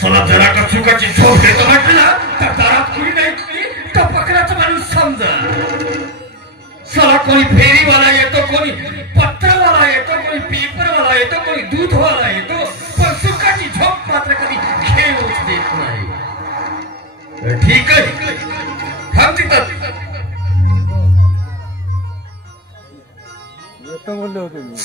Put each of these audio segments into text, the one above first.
सला जरा का चुकाची झोप देतो म्हटलं तर दारात कुणी नाही तर पकडाचं माणूस समजा. सला कोणी फेरीवाला येतो, कोणी पत्रवाला येतो, कोणी पेपरवाला येतो, कोणी दूधवाला येतो, पण सुखाची झोप मात्र कधी घेऊच देत नाही. ठीक आहे, थांब तिथं. बोलले होते मी.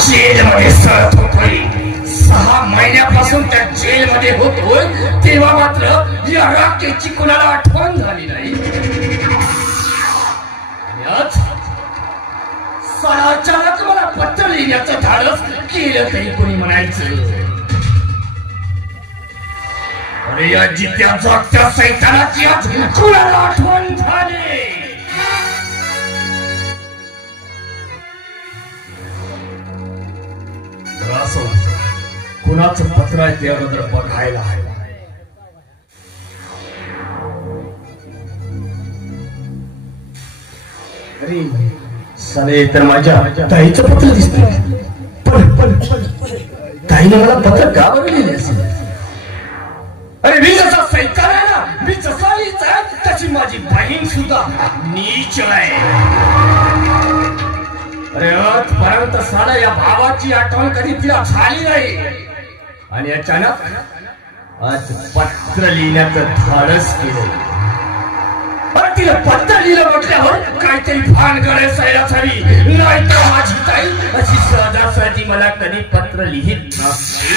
जेलमध्ये सळत होतोय. 6 महिन्यापासून त्या जेलमध्ये होतोय तेव्हा मात्र या राखेची कुणाला आठवण झाली नाही. आज अचानक मला पत्र लिहिण्याचं धाडस केलं तरी कोणी म्हणायचं अरे या जित्या जागत्या सैतानाची आज कुणाला आठवण झाली. कुणाचं पत्र आहे त्याबद्दल बघायला आहे. अरे साले तर माझ्या ताईचं पत्र दिसतंय. पण ताईने मला पत्र का बरं लिहिले असेल. अरे मी जसा सैतान आहे ना, मी जसा नीच आहे तशी माझी बहीण सुद्धा नीच आहे. अरे आजपर्यंत साला या भावाची आठवण कधी तिला झाली नाही आणि अचानक आज पत्र लिहिण्याचं धाडस केलं. पण तिला पत्र लिहिलं म्हटल्यावर काहीतरी भानगड असायलाच हवी, नाही तर माझी ताई अशी सहजासहजी मला कधी पत्र लिहित नसते.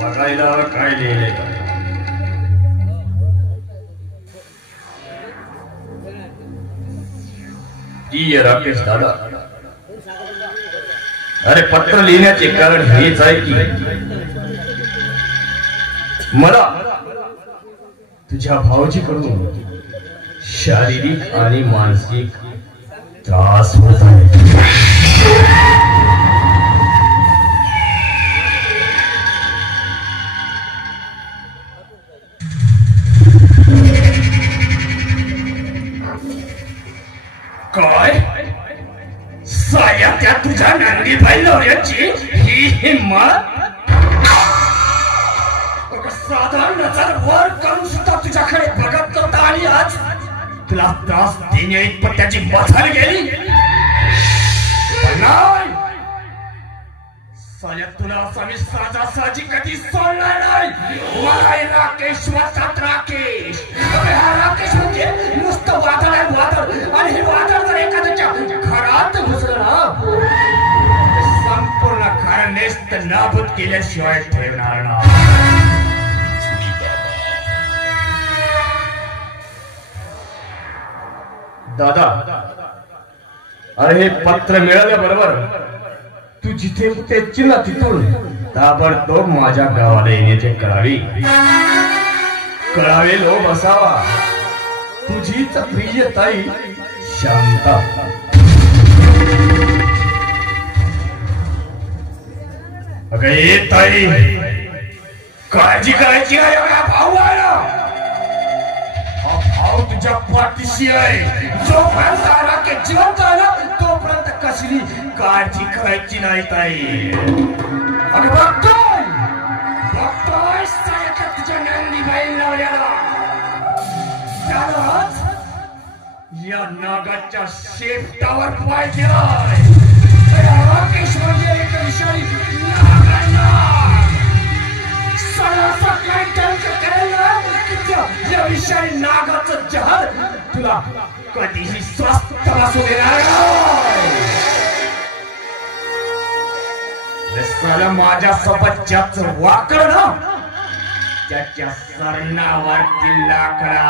बघायला काय लिहिलंय. राकेश दादा, अरे पत्र लिहिण्याचे कारण हेच आहे की मला तुझ्या भाऊजीकडून शारीरिक आणि मानसिक त्रास होत आहे. काय साया त्या तुझ्या नंदीबाई नवऱ्याची ही हिम्मत. साधारण नजर वर करून सुद्धा तुझ्याकडे बघत नव्हता आणि आज तुला त्रास देण्या इतपत त्याची मथार गेली. नाही साया तुला असा मी सहजासहजी कधी सोडणार नाही. मला राकेश वाचत राकेश. हा राकेश म्हणजे नुसतं वादळ आहे, वादळ. आणि हे वादळ जर एखाद्याच्या घरात घुसलं ना संपूर्ण घर नेस्त नाबूद केल्याशिवाय ठेवणार ना. दादा, अरे हे पत्र मिळाल्याबरोबर तू जिथे कुठे चिन्ह तिथून ताबडतोब माझ्या गावाला येण्याचे कळावे लो बसावा. तुझीच प्रिय ताई शांता. अगं ये ताई, काळजी करायची आहे. एवढा भाऊ आहे ना, हा भाऊ तुझ्या पाठीशी आहे. जोपर्यंत राकेश जिवंत आहे ना तोपर्यंत कसली काळजी करायची नाही ताई. अगं बघतोय तुझ्या नंदीबाई नवऱ्याला. त्यालाच या नागाच्या शेपटावर पाय दिलाय. राकेश म्हणजे एक विषारी या विषारी नागाचं जहर तुला कधीही स्वस्थ बसू देणार नाही. माझ्यासोबत ज्याचं वाकड ना त्याच्या सरणावर किल्ला करा.